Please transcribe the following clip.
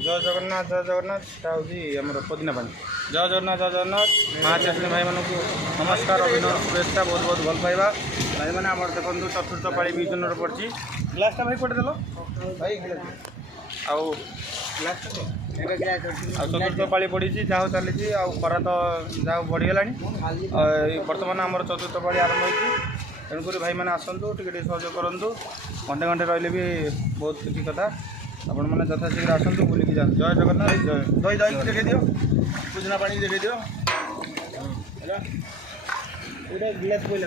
जय जगन्नाथ हूँ पुदीना पानी। जय जगन्नाथ महाचाषी भाई मानक नमस्कार अभिनव शुभेच्छा बहुत बहुत भल पाइबा भाई मैंने आम देखो चतुर्थ पाड़ी विजन पड़ी ग्लासटा भाई पटे देल भाई चतुर्थ पाड़ी पड़ी जहाँ चली खरा तो जहाँ बढ़ीगला बर्तमान आम चतुर्थ पाड़ी आरंभ हो तेणुक भाई मैंने आसतु टे सहयोग करूँ घंटे घंटे रही भी बहुत किसी कथा आपण मैंने यथाशीघ्र आसतु बुलिकी जाए। जय जगन्नाथ जय दही दही देखे दियो पुदीना पानी देखे दियो गिलास पहले